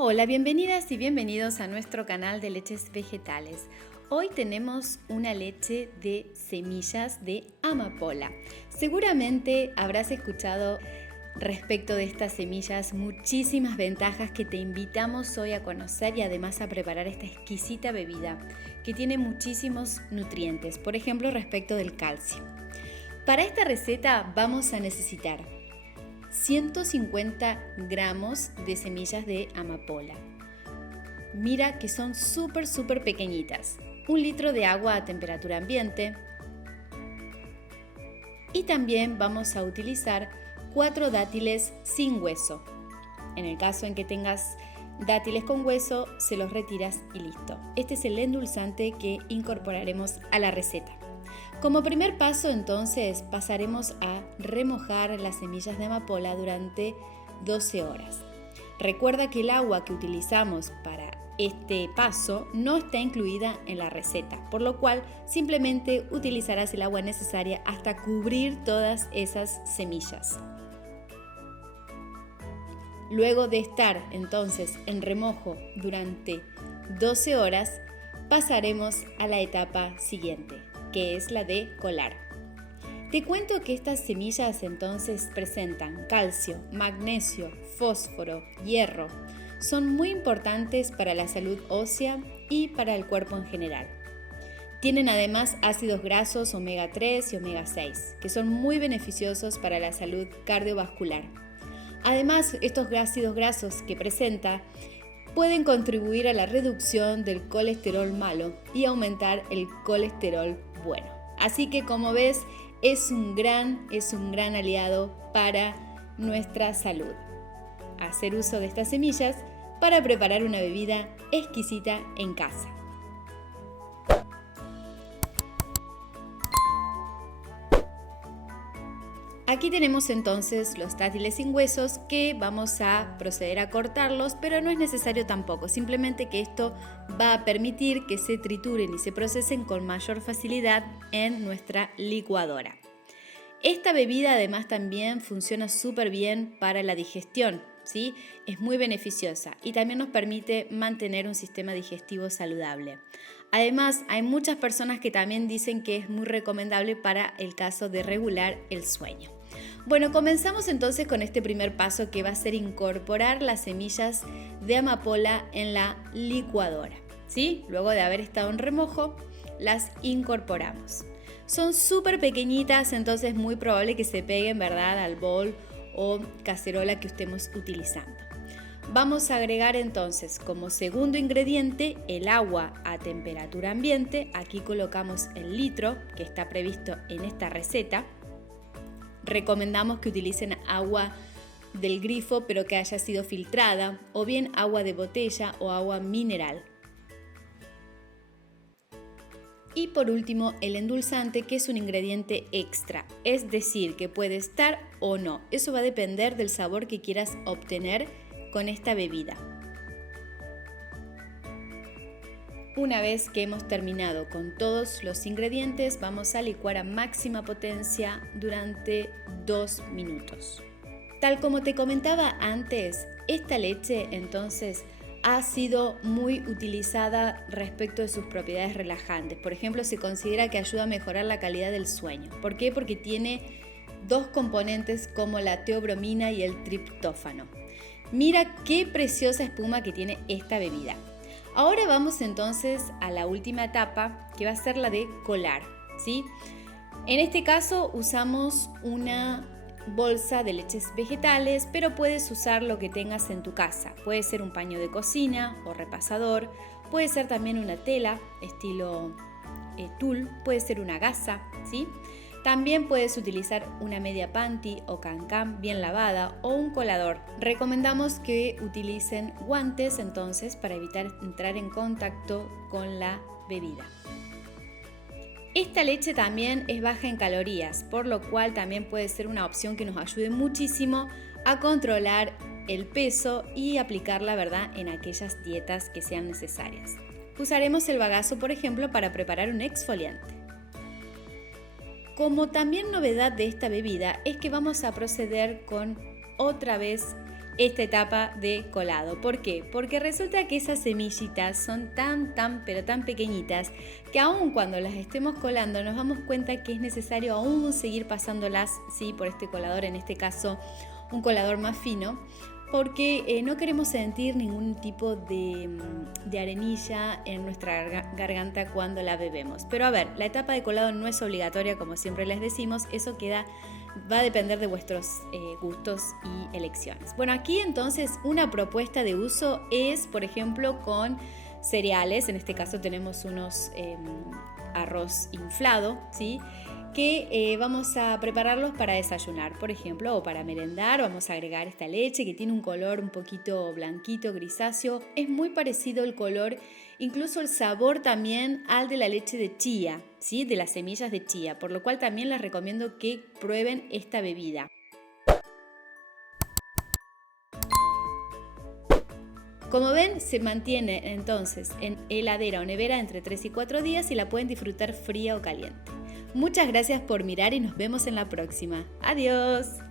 Hola, bienvenidas y bienvenidos a nuestro canal de leches vegetales. Hoy tenemos una leche de semillas de amapola. Seguramente habrás escuchado respecto de estas semillas muchísimas ventajas que te invitamos hoy a conocer y además a preparar esta exquisita bebida que tiene muchísimos nutrientes, por ejemplo respecto del calcio. Para esta receta vamos a necesitar 150 gramos de semillas de amapola. Mira que son súper pequeñitas. 1 litro de agua a temperatura ambiente. Y también vamos a utilizar 4 dátiles sin hueso. En el caso en que tengas dátiles con hueso, se los retiras y listo. Este es el endulzante que incorporaremos a la receta. Como primer paso, entonces, pasaremos a remojar las semillas de amapola durante 12 horas. Recuerda que el agua que utilizamos para este paso no está incluida en la receta, por lo cual simplemente utilizarás el agua necesaria hasta cubrir todas esas semillas. Luego de estar entonces en remojo durante 12 horas, pasaremos a la etapa siguiente, que es la de colar. Te cuento que estas semillas entonces presentan calcio, magnesio, fósforo, hierro. Son muy importantes para la salud ósea y para el cuerpo en general. Tienen además ácidos grasos omega 3 y omega 6, que son muy beneficiosos para la salud cardiovascular. Además, estos ácidos grasos que presenta pueden contribuir a la reducción del colesterol malo y aumentar el colesterol bueno. Así que, como ves, es un gran aliado para nuestra salud. Hacer uso de estas semillas para preparar una bebida exquisita en casa. Aquí tenemos entonces los dátiles sin huesos que vamos a proceder a cortarlos, pero no es necesario tampoco, simplemente que esto va a permitir que se trituren y se procesen con mayor facilidad en nuestra licuadora. Esta bebida además también funciona súper bien para la digestión, ¿sí? Es muy beneficiosa y también nos permite mantener un sistema digestivo saludable. Además, hay muchas personas que también dicen que es muy recomendable para el caso de regular el sueño. Bueno, comenzamos entonces con este primer paso que va a ser incorporar las semillas de amapola en la licuadora, ¿sí? Luego de haber estado en remojo, las incorporamos. Son súper pequeñitas, entonces es muy probable que se peguen, ¿verdad?, al bol o cacerola que estemos utilizando. Vamos a agregar entonces como segundo ingrediente el agua a temperatura ambiente. Aquí colocamos el litro que está previsto en esta receta. Recomendamos que utilicen agua del grifo pero que haya sido filtrada o bien agua de botella o agua mineral. Y por último el endulzante, que es un ingrediente extra, es decir que puede estar o no. Eso va a depender del sabor que quieras obtener con esta bebida. Una vez que hemos terminado con todos los ingredientes, vamos a licuar a máxima potencia durante 2 minutos. Tal como te comentaba antes, esta leche entonces ha sido muy utilizada respecto de sus propiedades relajantes. Por ejemplo, se considera que ayuda a mejorar la calidad del sueño. ¿Por qué? Porque tiene 2 componentes como la teobromina y el triptófano. Mira qué preciosa espuma que tiene esta bebida. Ahora vamos entonces a la última etapa, que va a ser la de colar, ¿sí? En este caso usamos una bolsa de leches vegetales, pero puedes usar lo que tengas en tu casa. Puede ser un paño de cocina o repasador, puede ser también una tela estilo tul, puede ser una gasa, ¿sí? También puedes utilizar una media panty o cancán bien lavada o un colador. Recomendamos que utilicen guantes entonces para evitar entrar en contacto con la bebida. Esta leche también es baja en calorías, por lo cual también puede ser una opción que nos ayude muchísimo a controlar el peso y aplicarla, ¿verdad?, en aquellas dietas que sean necesarias. Usaremos el bagazo, por ejemplo, para preparar un exfoliante. Como también novedad de esta bebida es que vamos a proceder con otra vez esta etapa de colado. ¿Por qué? Porque resulta que esas semillitas son pero tan pequeñitas que aun cuando las estemos colando nos damos cuenta que es necesario aún seguir pasándolas, ¿sí?, por este colador, en este caso un colador más fino, porque no queremos sentir ningún tipo de arenilla en nuestra garganta cuando la bebemos. Pero a ver, la etapa de colado no es obligatoria, como siempre les decimos, eso va a depender de vuestros gustos y elecciones. Bueno, aquí entonces una propuesta de uso es, por ejemplo, con cereales. En este caso tenemos unos arroz inflado, ¿sí?, que vamos a prepararlos para desayunar, por ejemplo, o para merendar. Vamos a agregar esta leche que tiene un color un poquito blanquito, grisáceo. Es muy parecido el color, incluso el sabor también, al de la leche de chía, ¿sí?, de las semillas de chía, por lo cual también les recomiendo que prueben esta bebida. Como ven, se mantiene entonces en heladera o nevera entre 3 y 4 días y la pueden disfrutar fría o caliente. Muchas gracias por mirar y nos vemos en la próxima. ¡Adiós!